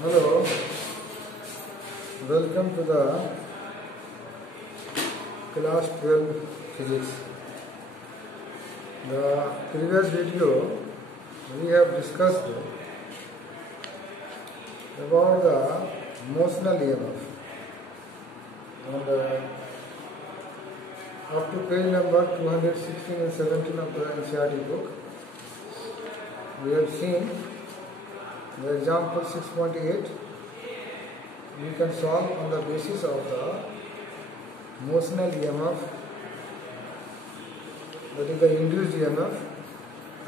Hello, welcome to the class 12 physics. The previous video we have discussed about the motional EMF and up to page number 216 and 17 of the NCERT book. We have seen the example 6.8. We can solve on the basis of the motional EMF, that is the induced EMF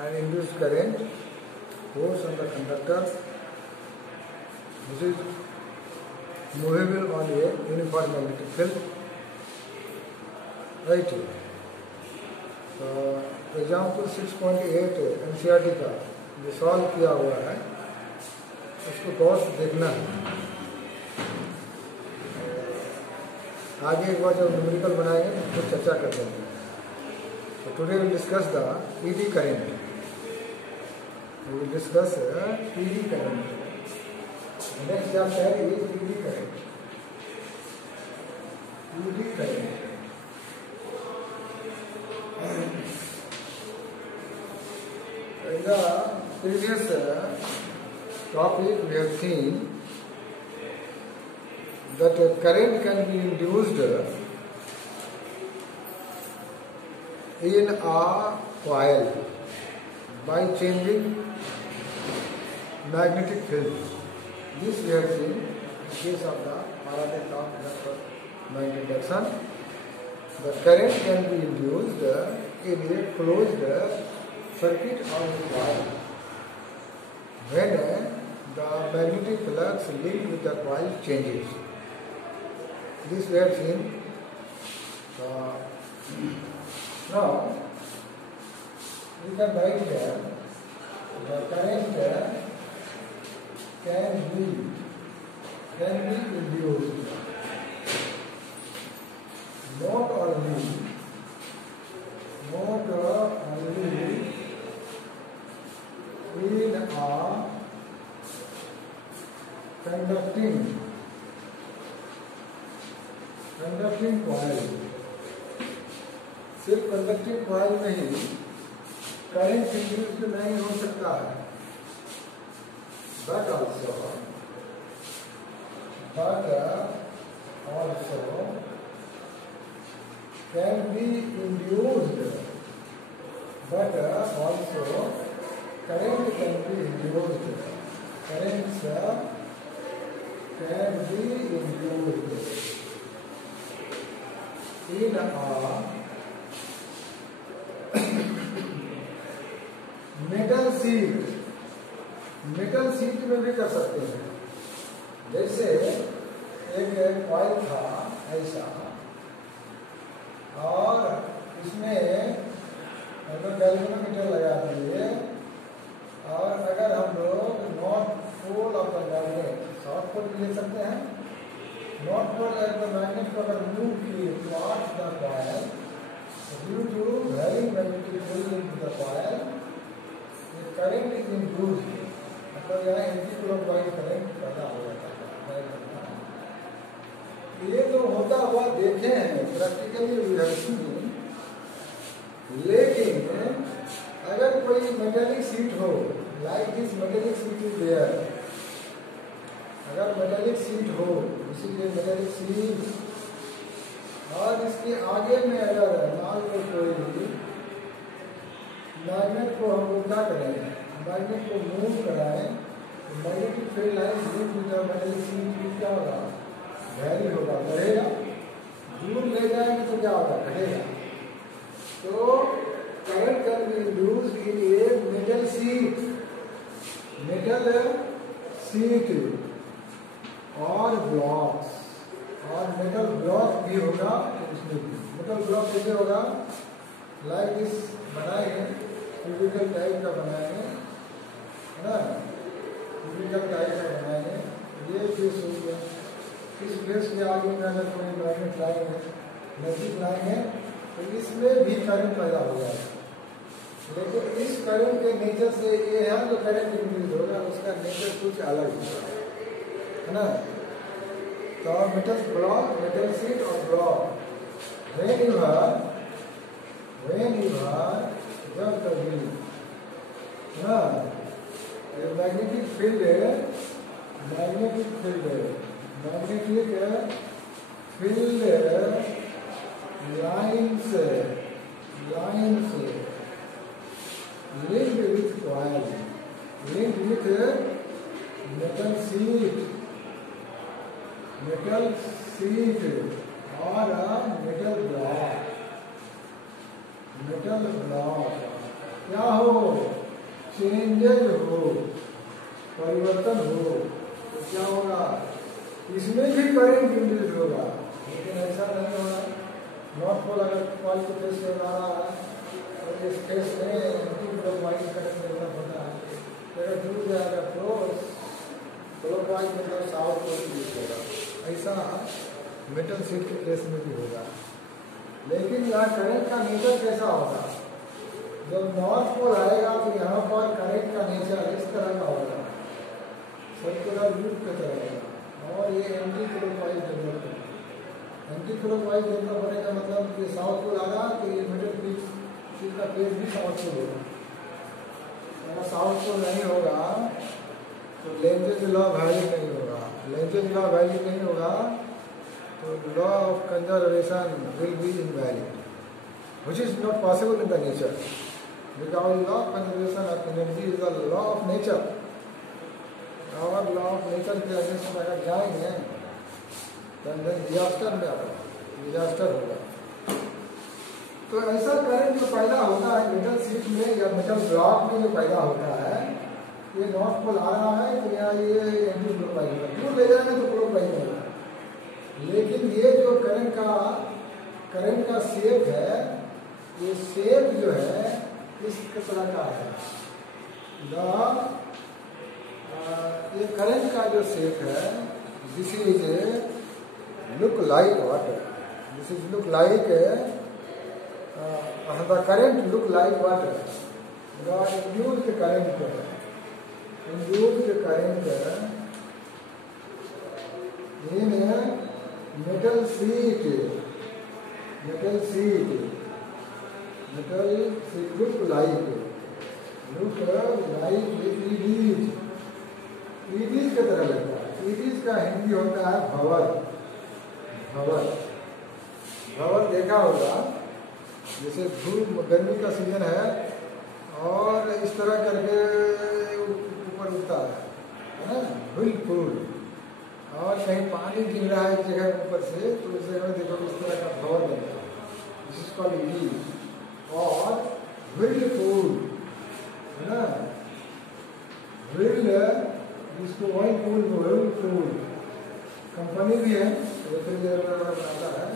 and induced current force on the conductor, which is movable on a uniform magnetic field. Right here. So example 6.8 NCERT का जो solve किया हुआ है उसको गौर से देखना है। आगे एक बार जब न्यूमेरिकल बनाएंगे तो चर्चा कर देंगे। So today we will discuss the ED current. We will discuss ED current. The next chapter is ED current. ED current. In the previous topic we have seen that current can be induced in a coil by changing magnetic field. This we have seen in case of the Faraday law of magnetic induction. The current can be induced in a closed circuit or coil when the magnetic flux linked with the coil changes. This we have seen. Now we can write here the current can be induced not only in a conducting coil. सिर्फ conducting coil में ही current induced नहीं हो सकता है, but also can be induced, but also current can be induced. Currents can be induced in a metal seat में भी कर सकते हैं। जैसे एक कॉइल था ऐसा और इसमें गैल्वेनोमीटर लगा दिए और अगर हम लोग north pole of the magnet, south pole भी ले सकते हैं, north pole of the magnet को अगर मूव किए towards the coil due to very magnetic field in the coil, current is induced, मतलब यहाँ एंटीक्लॉकवाइज करंट पैदा हो जाता है। ये तो होता हुआ देखे हैं प्रैक्टिकली, लेकिन अगर कोई मेटेलिक सीट हो, like this metallic sheet is there, अगर मेटेलिक सीट हो, इसीलिए मेटेलिक सीट, और इसके आगे में अगर मान लो कोई मैग्नेट को हम लोग क्या करें, मैग्नेट को मूव कराएं, तो magnetic field line metallic sheath क्या होगा, वैरी होगा, बढ़ेगा, दूर ले जाएंगे तो क्या होगा, घटेगा। तो current can be induced in a metal seat और ब्लॉक्स, और मेटल ब्लॉक भी होगा उसमें भी। मेटल ब्लॉक कैसे होगा, लाइक दिस बनाएंगे, क्यूबिकल टाइप का बनाएंगे, है ना, क्यूबिकल टाइप का बनाएंगे, ये फेस हो गया, इस फेस के आगे में अगर कोई मैग्नेट लाएंगे, नजदीक लाएंगे तो इसमें भी करंट पैदा हो जाएगा। लेकिन इस करंट के नेचर से ये है जो करंट इंड्यूस होगा उसका नेचर कुछ अलग है ना। तो मेटल ब्लॉक, मेटल शीट और block when you are just the wheel ना, magnetic field lines linked with coil, linked with metal sheet or a metal block क्या हो, चेंजेज हो, परिवर्तन हो, तो क्या होगा, इसमें भी करंट इंड्यूस होगा। लेकिन ऐसा नहीं होगा। नॉर्थ पोल अगर कॉइल को फेस में आ रहा है और इस फेस में क्लॉकवाइज करंट डेवलप होता है, तो अगर दूर जाएगा तो क्लॉकवाइज मतलब साउथ पोल इंड्यूस होगा। ऐसा मेटल शीट के केस में भी होगा। लेकिन यहाँ करंट का नेचर कैसा होगा, जब नॉर्थ पोल आएगा तो यहाँ पर करंट का नेचर इस तरह का होगा, सर्कुलर लूप की तरह होगा और ये एंटी क्लॉकवाइज डेवलप होगा। एंटी क्लॉकवाइज डेवलप होने का मतलब कि साउथ पोल आ रहा तो ये मेटल शीट का फेस भी साउथ पोल होगा। अगर साउथ पोल नहीं होगा तो लेंजेज लॉ वैलिड नहीं होगा। लेंजेज लॉ वैलिड नहीं होगा तो law of conservation will be invalid, which is not possible in the nature, because law of conservation of energy is the law of nature. Our law of nature के against में अगर जाएंगे तो disaster होगा। तो ऐसा करंट जो पैदा होता है मेटल शीट में या मेटल ब्लॉक में जो पैदा होता है, ये नॉर्थ पोल आ रहा है तो यहाँ ये एंटी क्लॉकवाइज होगा, दूर ले जाएंगे तो क्लॉकवाइज होगा। लेकिन ये जो करंट का शेप है, ये शेप जो है इस तरह का है। ये करंट का जो शेप है, this is look like water, this is look like the current look like water, the induced current in metal sheet look like EDs की तरह लगता है। EDs का हिंदी होता है भंवर। देखा होगा, जैसे धूप गर्मी का सीजन है और इस तरह करके ऊपर उठता है ना, बिल्कुल, और कहीं पानी गिर रहा है एक जगह ऊपर से तो उस जगह में देखो इस तरह का भंवर बनता है, दिस इज कॉल्ड ईडी। और व्हिर्लपूल है ना, जिसको व्हिर्लपूल कंपनी भी है, रेफ्रिजरेटर बनाता है,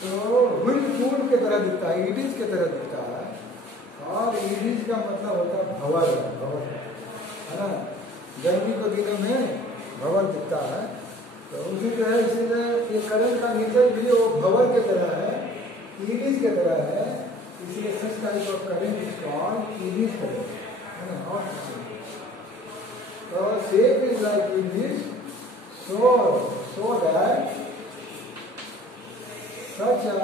तो व्हिर्लपूल की तरह दिखता है, ईडीज की तरह दिखता है। और ईडीज का मतलब होता है भंवर है ना, गर्मी के दिनों में भंवर दिखता है। तो उसी तरह इसीलिए ये करंट का नेचर भी वो भंवर की तरह है, ईडीज की तरह है, इसलिए such type of current is called eddies current है ना। तो shape is like eddies, so that such an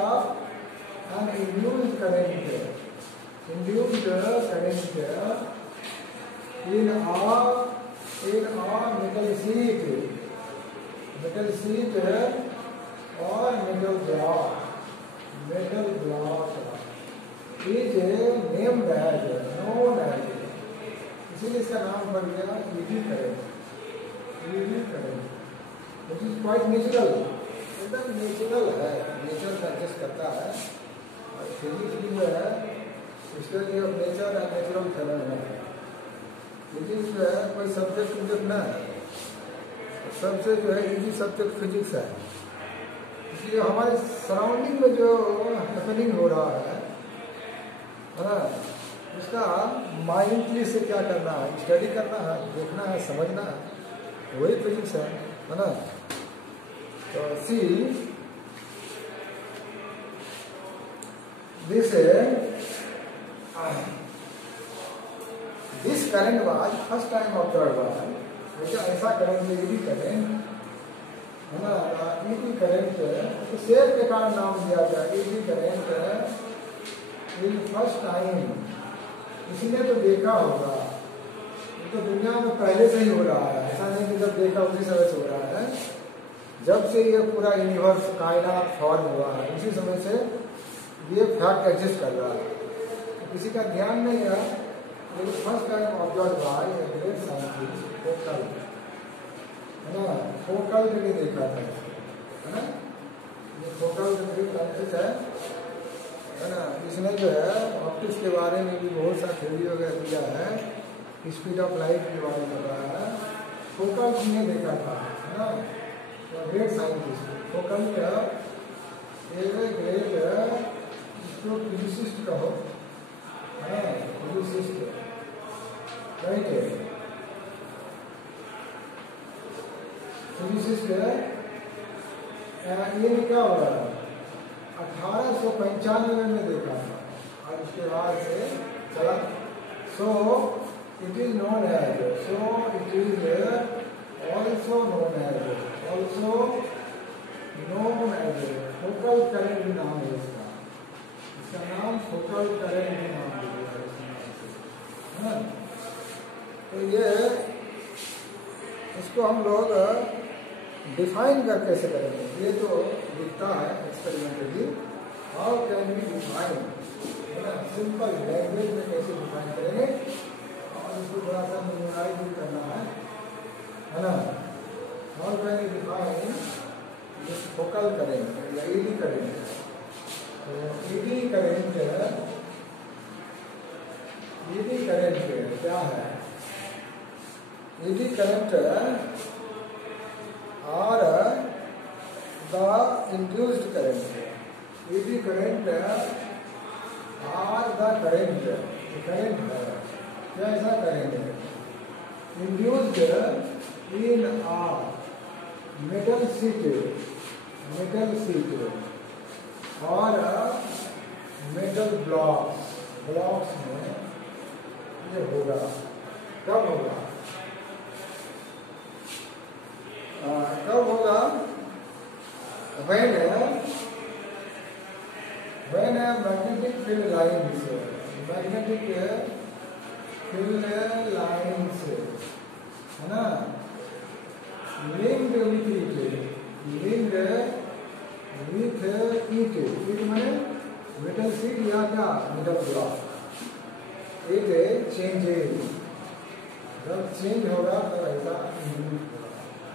induced current in a metal sheet or metal block is named as, known as, इसीलिए इसका नाम पड़ गया eddy current, which is quite natural, एकदम natural है, नेचर का एडजस्ट करता है। और फिजिक्स भी जो है study of nature and natural phenomena है। फिजिक्स जो है कोई सब्जेक्ट ना है, सबसे जो है इजी सब्जेक्ट फिजिक्स है। इसलिए हमारे सराउंडिंग में जो हैपनिंग हो रहा है ना, उसका माइंडली से क्या करना है, स्टडी करना है, देखना है, समझना है, वही फिजिक्स है ना। तो see this current was first time observe हुआ, ऐसा करंट ईडी करंट है ना, ईडी करंट तो शेप के कारण नाम दिया गया eddy current in first time. किसी ने तो देखा होगा, ये तो दुनिया में पहले से ही हो रहा है, ऐसा नहीं कि जब देखा उसी समय से हो रहा है। जब से ये पूरा यूनिवर्स कायनात फॉर्म हुआ है उसी समय से ये फैक्ट एग्जिस्ट कर रहा है, तो किसी का ध्यान नहीं है। लेकिन first time observe by a great scientist focal, है ना, फोकल के लिए देखा था, है ना, ये फोकल के ग्रेट साइंटिस्ट है ना। इसने जो है ऑप्टिक्स के बारे में भी बहुत सा थ्योरी वगैरह दिया है, स्पीड ऑफ लाइट के बारे में बताया है। फोकल ने देखा था, है ना, ग्रेट साइंटिस्ट फोकल का ग्रेट इसको फिजिसिस्ट कहो, है ना, फिजिसिस्ट राइट है, फिजिसिस्ट ये क्या हो रहा है 1895 में देखा था, और उसके बाद से चला। So it is known as, so it is also known as focal current नाम है इसका नाम फोकल करंट नाम दिया है। तो ये इसको हम लोग डिफाइन कर कैसे करेंगे, ये जो दिखता है experimentally, how can we define, है ना, सिंपल लैंग्वेज में कैसे डिफाइन करेंगे, और इसको थोड़ा सा न्यूमराइज भी करना है ना। How can we define this focal current या ईडी करंट। तो ईडी करंट क्या है, ईडी करंट और the induced current, eddy current और द करंट, करंट है क्या, ऐसा करंट है induced in a metal sheet और मेटल ब्लॉक्स में ये होगा। कब होगा, कब होगा, when magnetic field lines, है ना, linked with it माने मेटल शीट या क्या मेटल ब्लॉक, इट चेंजेज, जब चेंज होगा तो ऐसा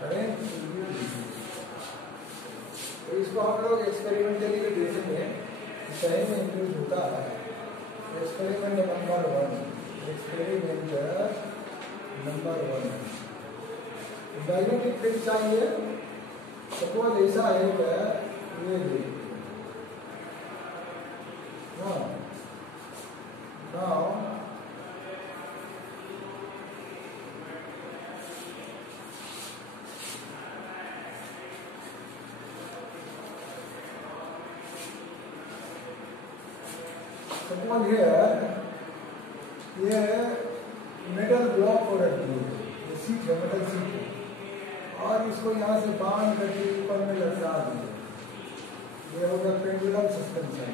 करेंट। तो इसको हम लोग एक्सपेरिमेंटली भी देखेंगे, सही में इंक्लूड होता है। एक्सपेरिमेंट नंबर 1, मैग्नेटिक फील्ड चाहिए। सपोज ऐसा है कि ये देखिए, नाउ सपोज ये मेटल ब्लॉक को रख दिए, सीट है मेटल सीट है, और इसको यहाँ से बांध करके ऊपर में लटका दिए, ये होगा पेंडुलम सस्पेंशन,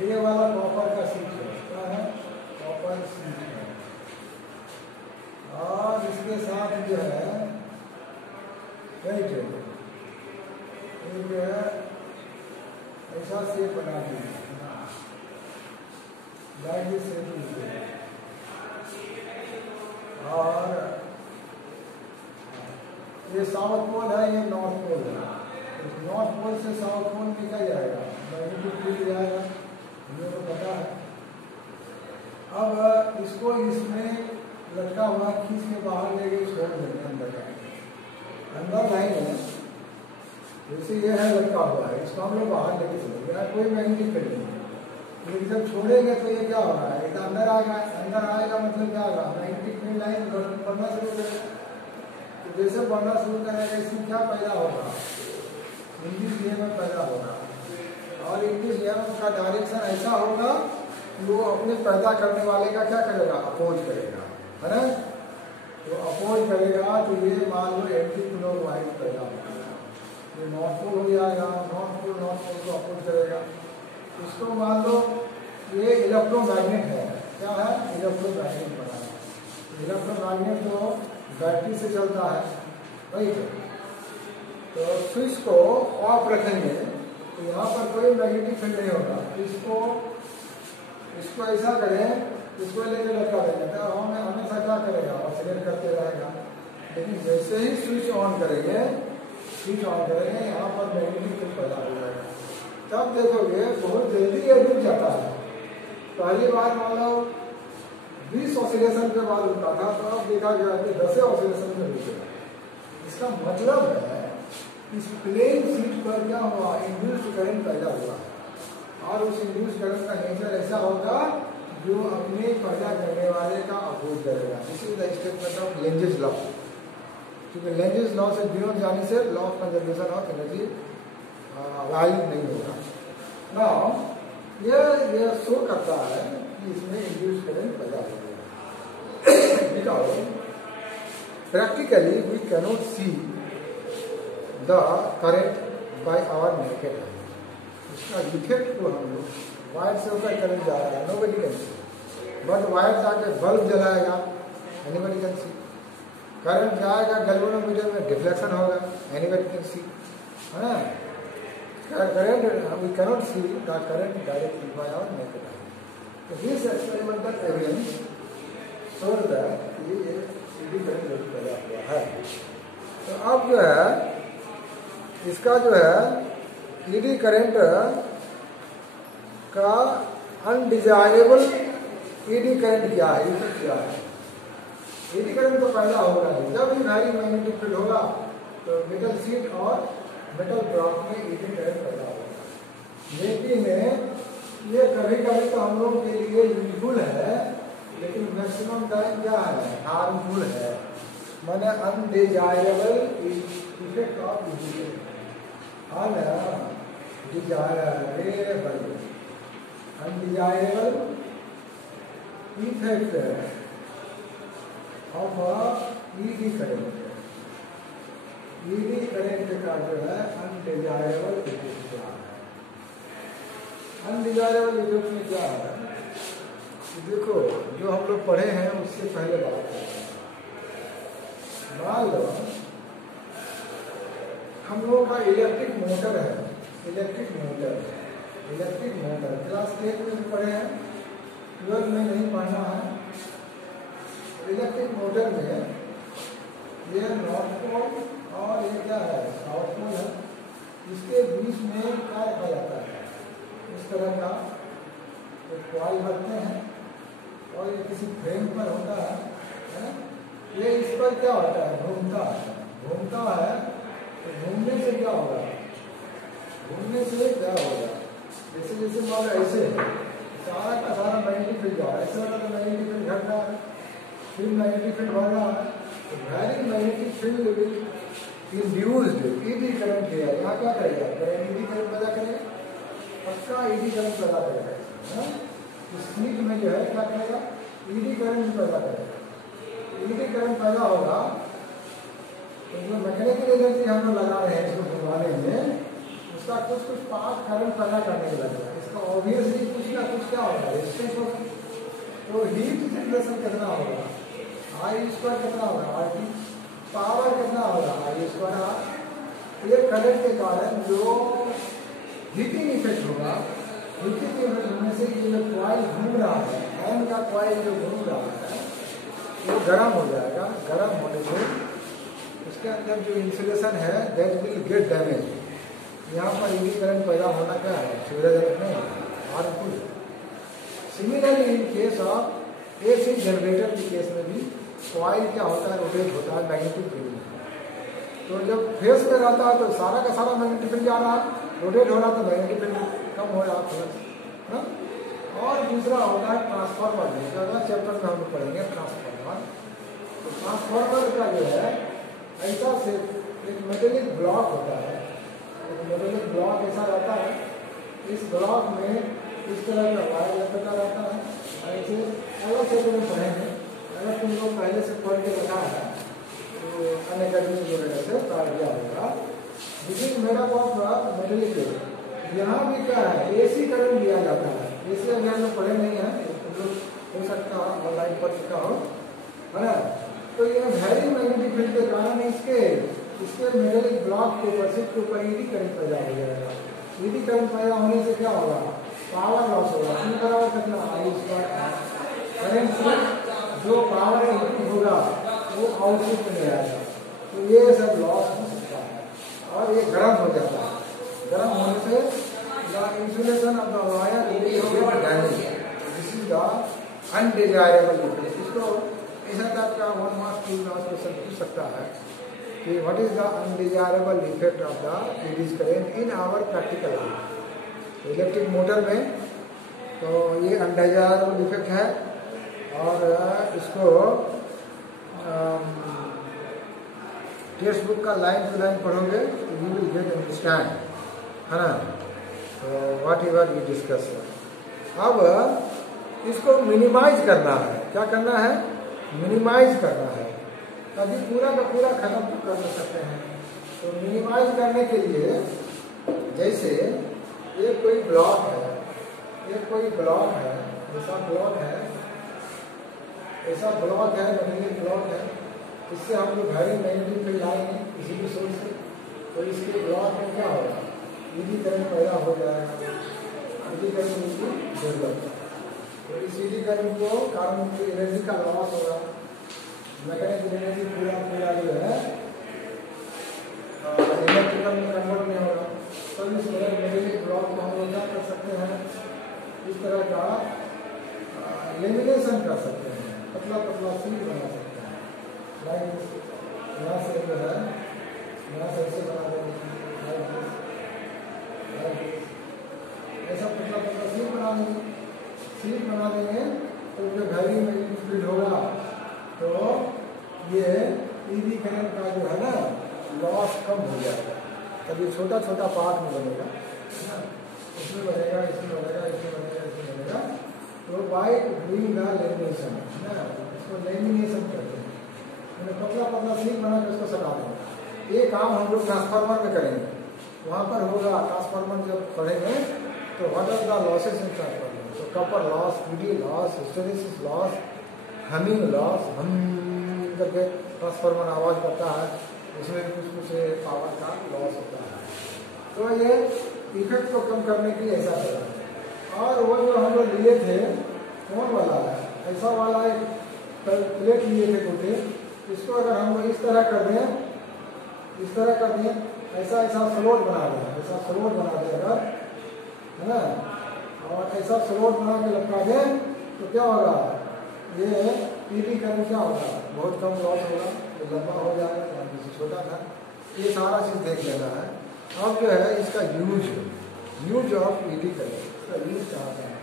ये वाला कॉपर का सीट है, क्या है कॉपर सीट है, और इसके साथ जो है राइट एक ऐसा शेप बना दिया, और ये साउथ पोल है, ये नॉर्थ पोल है। नॉर्थ पोल से साउथ पोल निकल जाएगा, मैग्नेटिक फील्ड जाएगा, मुझे तो पता है। अब इसको इसमें लटका हुआ खींच के बाहर लेके छोड़ देंगे अंदर लाएंगे, जैसे ये है लटका हुआ है, इसको हम लोग बाहर लेके चलेंगे, कोई मैग्नेटिक फील्ड नहीं है। लेकिन जब छोड़ेंगे तो ये क्या होगा, ये तो अंदर आएगा मतलब क्या होगा, मैग्नेटिक फील्ड लाइन बढ़ना शुरू करेगा। तो जैसे बढ़ना शुरू करेगा इसमें क्या पैदा होगा, इंड्यूस्ड ईएमएफ पैदा होगा, और इंड्यूस ईएमएफ का डायरेक्शन ऐसा होगा कि वो अपने पैदा करने वाले का क्या करेगा, अपोज करेगा, है ना। तो अपोज करेगा तो ये मान लो एंटी क्लॉकवाइज पैदा होगा, ये नॉर्थ पोल हो जाएगा, नॉर्थ पोल को अपोज करेगा। इसको मान लो ये इलेक्ट्रोमैग्नेट है, क्या है, इलेक्ट्रोमैग्नेट बना है। इलेक्ट्रोमैग्नेट तो बैटरी से चलता है, राइट। तो स्विच को ऑफ रखेंगे तो यहाँ पर कोई मैग्नेटिक फील्ड नहीं होगा। इसको ऐसा करें, इसको लेकर लटका देंगे तो हमें हमेशा क्या करेगा, ऑसिलेट करते रहेगा। लेकिन जैसे ही स्विच ऑन करेंगे यहाँ पर मैग्नेटिक फील्ड पैदा हो जाएगा। तब देखोगे बहुत जल्दी ये रुक जाता है। पहली बार मान लो 20 ऑसिलेशन के बाद रुका था, तो अब देखा गया कि 10 ऑसिलेशन में रुकेगा। इसका मतलब है इस प्लेन शीट पर क्या हुआ, इंड्यूस्ड करंट पैदा हुआ, और उस इंड्यूस्ड करंट का नेचर ऐसा होगा जो अपने पैदा करने वाले का अपोज करेगा। This is the statement of Lenz's law. क्योंकि लेंजेस लॉ से बियॉन्ड जाने से law of conservation of energy valid नहीं होगा। नाउ ये शो करता है कि इसमें इंड्यूस्ड करंट पैदा हो गया। Practically we cannot see the current by our naked eye. इसका इफेक्ट को हम लोग वायर से होकर करंट जा रहा है, nobody can see, but wire जाके बल्ब जलाएगा, एनीबडी कैन सी। करंट जाएगा गैल्वेनोमीटर में, डिफ्लेक्शन होगा, एनीबडी कैन सी, है ना। Current we cannot see the current directly by our naked eye. तो this experimental evidence show that ये सीधी करंट पैदा हुआ है। तो अब जो है इसका जो है ईडी करंट का अनडिजायरेबल ईडी करंट क्या है, इफेक्ट क्या है। ईडी करंट तो पैदा होगा ही, जब भी भारी मैग्नेटिक फील्ड होगा तो मेटल शीट और मेटल ब्लॉक में ईडी करंट पैदा होगा। लेकिन ये कभी कभी तो हम लोग के लिए यूजफुल है, लेकिन मैक्सिमम टाइम क्या है, हार्मफुल है, माने undesirable effect of eddy current. undesirable effect of ED current। ED current का जो है undesirable effect क्या है। undesirable effect में क्या है, देखो जो हम लोग पढ़े हैं उससे पहले बात करते हैं। मान लो हम लोगों का इलेक्ट्रिक मोटर है, इलेक्ट्रिक मोटर क्लास 8 में भी पढ़े हैं, 12 में नहीं पढ़ना है। इलेक्ट्रिक मोटर में ये नॉर्थ पोल और ये क्या है, साउथ पोल है। इसके बीच में क्या रखा जाता है, इस तरह का एक कॉइल रखते हैं और ये किसी फ्रेम पर होता है। ये इस पर क्या होता है, घूमता है। तो घूमने से क्या होगा, जैसे जैसे मान लो ऐसे सारा का सारा मैग्नेटिक फील्ड जा रहा है, ऐसे वाला तो मैग्नेटिक फील्ड घट रहा है, फिर मैग्नेटिक फील्ड बढ़ रहा है। तो very magnetic field will induced eddy current है। यहाँ क्या करेगा, ईडी करंट पैदा करेगा, पक्का ईडी करंट पैदा करेगा। इस शीट में जो है क्या करेगा, ईडी करंट पैदा करेगा। ईडी करंट पैदा होगा तो जो मैकेनिकल एनर्जी हम लोग लगा रहे हैं इसको घुमाने में, उसका कुछ पाथ करंट पैदा करने के लगेगा। इसका ऑब्वियसली कुछ ना कुछ क्या होगा, रेजिस्टेंस होगा। तो हीट जनरेशन कितना होगा, आई स्क्वायर कितना होगा, आर टी। पावर कितना होगा, आई स्क्वायर आर। ये करंट के कारण जो हीटिंग इफेक्ट होगा, हीटिंग इफेक्ट होने से ये जो कॉइल घूम रहा है, फैन का कॉइल जो घूम रहा है वो गर्म हो जाएगा। गर्म होने से उसके अंदर जो इंसुलेशन है दैट विल गेट डैमेज। यहाँ पर ईडी करंट पैदा होना क्या है, सुविधाजनक नहीं, harmful. Similarly in case of AC generator के केस में भी कॉइल क्या होता है, रोटेट होता है मैग्नेटिक फील्ड में। तो जब फेस में रहता है तो सारा का सारा मैग्नेटिक फील्ड जा रहा है, रोटेट हो रहा है तो मैग्नेटिक फील्ड कम हो रहा है। और दूसरा होता है ट्रांसफार्मर में, जो अगला चैप्टर में हम लोग पढ़ेंगे ट्रांसफार्मर। तो ट्रांसफार्मर का जो है ऐसा से एक मेटेलिक ब्लॉक होता है, एक मेटेलिक ब्लॉक ऐसा रहता है इस ब्लॉक में इस तरह का वायर लटका रहता है। ऐसे अलग से तुम पढ़ेंगे, अगर तुम लोग पहले से पढ़ के रखा है तो अनअकैडमी वगैरह से पढ़ दिया होगा। This is made up of metallic plate. यहाँ भी क्या है, AC करंट दिया जाता है। AC अगर में पढ़े नहीं है, तुम लोग हो सकता है ऑनलाइन पढ़ चुका हो, है ना। तो ये वेरी मैग्नेटिक फील्ड के कारण इसके मेटलिक ब्लॉक के ऊपर सिर्फ के ऊपर ED करंट पैदा हो जाएगा। ED करंट पैदा होने से क्या होगा, पावर लॉस होगा। इन बराबर कितना करंट से जो पावर इनपुट होगा वो आउटपुट में आएगा, तो ये सब लॉस हो सकता है। और ये गर्म हो जाता है, गर्म होने से the insulation of the wire will get damage. This is the undesirable effect. इसको ऐसा टाइप का 1 मार्क्स 2 मार्क्स क्वेश्चन पूछ सकता है कि what is the undesirable effect of the series current in our practical life. Electric motor में तो ये अनडिजायरेबल इफेक्ट है, और इसको टेक्स्ट बुक का लाइन टू लाइन पढ़ोगे तो यू विल गेट अंडरस्टैंड, है ना। तो व्हाट एवर वी डिस्कस। अब इसको मिनिमाइज करना है। क्या करना है, मिनिमाइज करना है। अभी पूरा का पूरा खत्म तो कर सकते हैं। तो मिनिमाइज करने के लिए जैसे ये कोई ब्लॉक है, ये कोई ब्लॉक है, ऐसा ब्लॉक है, ऐसा ब्लॉक है, मैग्नेटिक ब्लॉक है। इससे हम लोग भारी मैग्नेटिक फील्ड लाएंगे किसी भी सोर्स से, तो इसके ब्लॉक में क्या होगा, ED करंट पैदा हो जाएगा। ED करंट इसकी डेवलप, तो इस ED करंट को कारण एनर्जी का लॉस होगा। मैकेनिकल एनर्जी पूरा जो है इलेक्ट्रिकल में कन्वर्ट नहीं होगा। तो इस मैग्नेटिक ब्लॉक को हम लोग क्या कर सकते हैं, इस तरह का लेमिनेशन कर सकते हैं, पतला पतला सीट बना सकते हैं। लाइक यहाँ से जो है, यहाँ से ऐसे बना देंगे, ऐसा पतला पतला सीट बना देंगे। सीट बना देंगे तो जो भारी मैग्नेटिक फील्ड होगा तो ये ED करंट का जो है ना लॉस कम हो जाएगा। तब ये छोटा छोटा पार्ट में बनेगा, है ना, इसमें बनेगा, इसमें बनेगा, इसमें बनेगा, इसमें बनेगा। तो बाय डूइंग द लेमिनेशन, है ना, इसको लेमिनेशन कहते हैं। मैंने पतला पतला सीट बना के उसको सटा देंगे। ये काम हम लोग ट्रांसफार्मर में करेंगे, वहाँ पर होगा। ट्रांसफार्मर जब पढ़ेंगे तो what are the losses in transformer, तो copper loss, ED loss, hysteresis loss, humming loss, hum करके ट्रांसफार्मर आवाज करता है, उसमें कुछ पावर का लॉस होता है। तो ये इफेक्ट को कम करने के लिए ऐसा करना है। और वो जो हम लोग लिए थे कौन वाला है, ऐसा वाला एक प्लेट लिए थे टूटे, इसको अगर हम लोग इस तरह कर दें, इस तरह कर दें, ऐसा ऐसा स्लोट बना दें, ऐसा स्लोट बना दें अगर, है ना, और ऐसा स्लोट बना के लटका दें तो क्या होगा, ये ED करंट क्या होगा, बहुत कम लॉस होगा, तो लंबा हो जाएगा, किसी छोटा था। ये सारा चीज़ देख लेना है। अब जो है इसका यूज ऑफ ED करंट, इसका यूज कहाँ का है,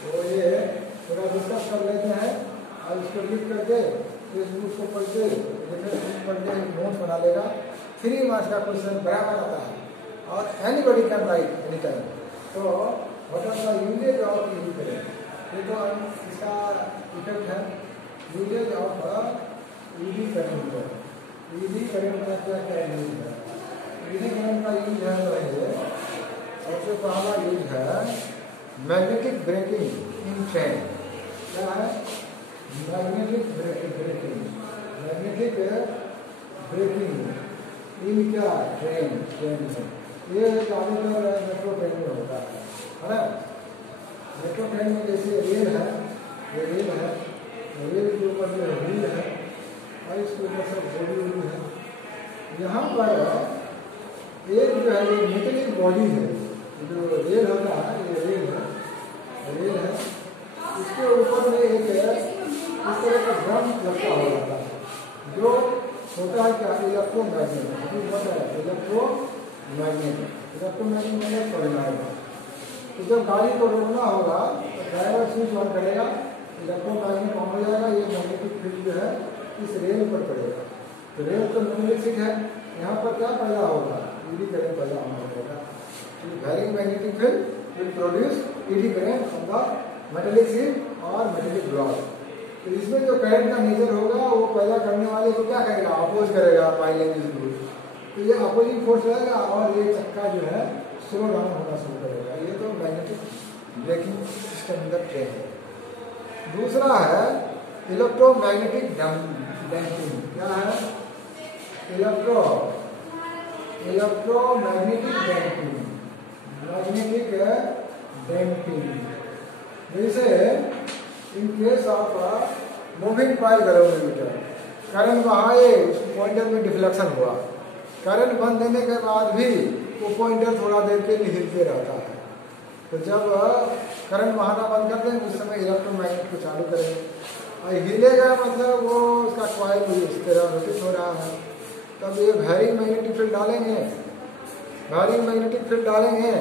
तो ये थोड़ा डिस्कस कर लेते हैं। और इसको लिख करके फेसबुक को पढ़ के नोट बना लेगा। 3 मार्क्स का क्वेश्चन बराबर आता है, और anybody can write any time. तो what are the uses of ED current, ये तो इसका इफेक्ट है। Usage of ED current, ED current का क्या क्या यूज है। ED करंट का यूज है, सबसे पहला यूज है मैग्नेटिक ब्रेकिंग इन ट्रेन। क्या है, magnetic braking, magnetic braking in क्या ट्रेन में। ये ज़्यादातर मेट्रो ट्रेन में होता है ना। मेट्रो ट्रेन में जैसे रेल है, ये रेल है, रेल के ऊपर जो व्हील है, और इसके ऊपर सब बॉडी है। यहाँ पर एक जो है ये मेटलिक बॉडी है, जो रेल होता है, ये रेल है, इसके ऊपर में एक इस तरह का ड्रम लटका हो जाता है, जो होता है क्या, इलेक्ट्रोमैग्नेट। Electromagnet solenoid. तो जब गाड़ी को रोकना होगा तो ड्राइवर स्विच ऑन करेगा, इलेक्ट्रोमैग्नेट ऑन हो जाएगा, ये मैग्नेटिक फील्ड जो है इस रेल पर पड़ेगा। तो रेल तो मैग्नेटिक है, यहाँ पर क्या पैदा होगा, ED करंट पैदा होगा। ठीक varying magnetic field will produce eddy current from the metallic sheet और metallic block। तो इसमें जो करंट का नेचर होगा वो पैदा करने वाले को क्या करेगा, अपोज करेगा पाई लेंथ रूल। तो ये अपोजिंग फोर्स रहेगा और ये चक्का जो है स्लो डाउन होना शुरू करेगा। ये तो मैग्नेटिक ब्रेकिंग सिस्टम का ट्रेन है। दूसरा है इलेक्ट्रोमैग्नेटिक डैम्पिंग। क्या है? Electromagnetic damping, magnetic damping. जैसे in case of moving coil galvanometer, current बहाए पॉइंटर में डिफ्लेक्शन हुआ, करंट बंद देने के बाद भी वो पॉइंटर थोड़ा देर के लिए हिलते रहता है। तो जब करंट बहाना बंद कर देंगे उस समय इलेक्ट्रोमैग्नेट को चालू करेंगे और हिलेगा, मतलब वो उसका कॉइल इस तरह रोटेट हो रहा है। तब ये वेरिंग मैग्नेटिक फील्ड डालेंगे, वेरिंग मैग्नेटिक फील्ड डालेंगे,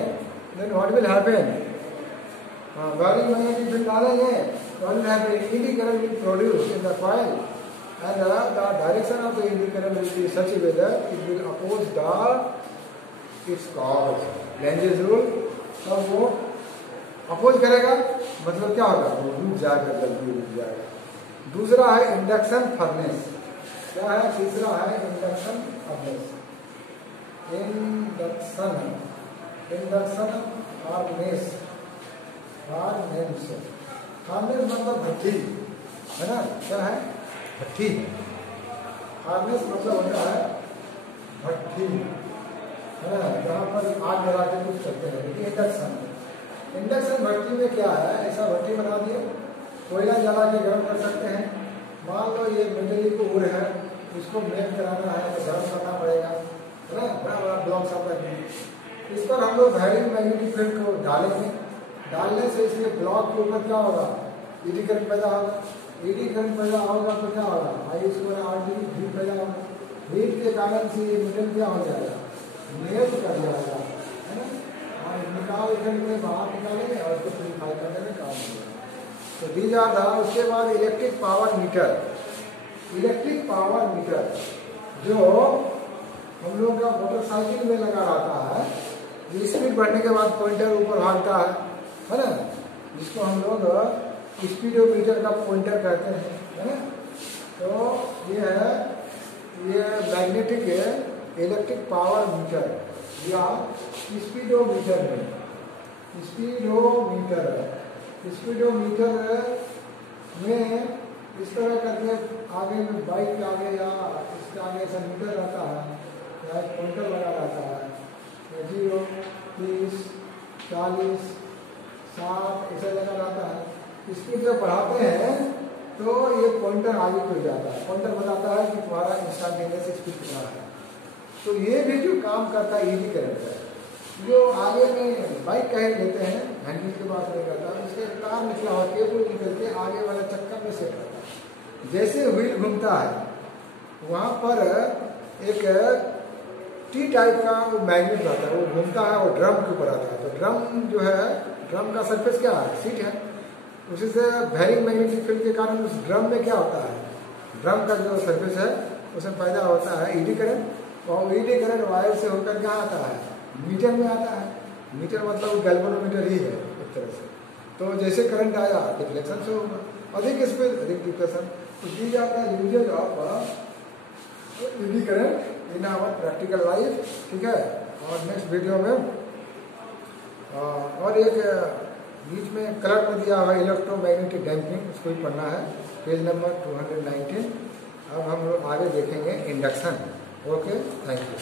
then what will happen? Varying magnetic field डालेंगे, what will happen? Eddy current will produce in the coil and the direction of the eddy current will be such a way that it will oppose its cause, Lenz rule। तब वो oppose करेगा, मतलब क्या होगा, वो रुक जाएगा, जल्दी रुक जाएगा। दूसरा है इंडक्शन फर्नेस। क्या है? तीसरा है induction furnace. Induction furnace, furnace मतलब भट्टी है ना। क्या है? भट्टी। फार्नेस मतलब होता है भट्टी है ना, जहाँ पर आग जला के कुछ करते हैं। इंडक्शन भट्टी में क्या है, ऐसा भट्टी बना दिए, कोयला जला के गर्म कर सकते हैं। मान लो ये मेटेलिक ओर है, इसको मेल्ट कराना है तो गर्म करना पड़ेगा, है ना, बड़ा बड़ा ब्लॉक सब रखेंगे। इस पर हम लोग वेरिंग मैग्नेटिक फील्ड को डालेंगे, डालने से इसके ब्लॉक के ऊपर क्या होगा, एडी करंट पैदा होगा। एडी करंट पैदा होगा तो क्या होगा, I2R हीट पैदा होगा। हीट के कारण से ये मेटल क्या हो जाएगा, मेल्ट कर जाएगा, है ना, और निकाल करके बाहर निकालेंगे और उसको प्यूरिफाई करने में काम होगा। तो दी जा रहा। उसके बाद electric power meter. Electric power meter जो हम लोग का मोटरसाइकिल में लगा रहता है, स्पीड बढ़ने के बाद पॉइंटर ऊपर भागता है ना, जिसको हम लोग स्पीडोमीटर का पॉइंटर कहते हैं, है ना। तो ये है, ये मैग्नेटिक इलेक्ट्रिक पावर मीटर या स्पीडोमीटर में, स्पीडोमीटर में इस तरह करके आगे में बाइक के आगे या इसके आगे ऐसा मीटर रहता है या एक पॉइंटर लगा रहता है, 0, 30, 40, 60 ऐसा लगा रहता है। स्पीड जब बढ़ाते हैं तो ये पॉइंटर आगे खुल जाता है, पॉइंटर बताता है कि तुम्हारा इंस्टेंटेनियस स्पीड कितना है। तो ये भी जो काम करता है एडी करंट है, जो आगे में बाइक कहीं लेते हैं, हैंडल के पास नहीं करता, उससे तार निकला हुआ केबल निकल के आगे वाला चक्का में सेट करता है। जैसे व्हील घूमता है वहाँ पर एक टी टाइप का वो मैग्नेट रहता है, वो घूमता है और ड्रम के ऊपर आता है। तो ड्रम जो है, ड्रम का सरफेस क्या है, सीट है, उसी से वेरिंग मैग्नेटिक फील्ड के कारण उस ड्रम में क्या होता है, ड्रम का जो सरफेस है उसमें पैदा होता है एडी करंट, और एडी करंट वायर से होकर क्या आता है, मीटर में आता है। मीटर मतलब गैल्वेनोमीटर ही है एक तरह से। तो जैसे करंट आया डिफ्लेक्शन से होगा, अधिक स्पीड अधिक डिफ्लेक्शन। तो दी जाता है usage of eddy current in our practical life, ठीक है। और नेक्स्ट वीडियो में और एक बीच में कलर में दिया हुआ इलेक्ट्रोमैग्नेटिक डैम्पिंग, उसको भी पढ़ना है, पेज नंबर 219। अब हम लोग आगे देखेंगे इंडक्शन। Okay, thank you.